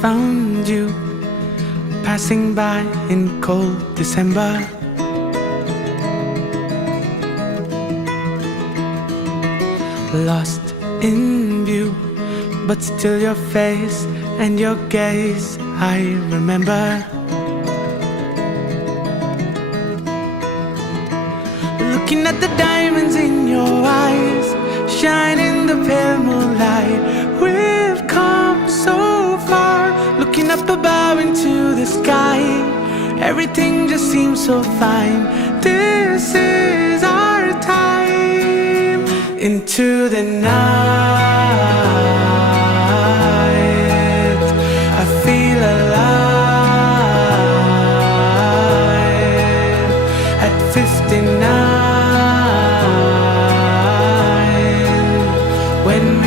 found you passing by in cold December. Lost in view, but still your face and your gaze I remember. Looking at the diamonds in your eyes, shine in the pale moonlight. We've come so far, looking up above into the sky. Everything just seems so fine. This is our time. Into the night, I feel alive. At 59, when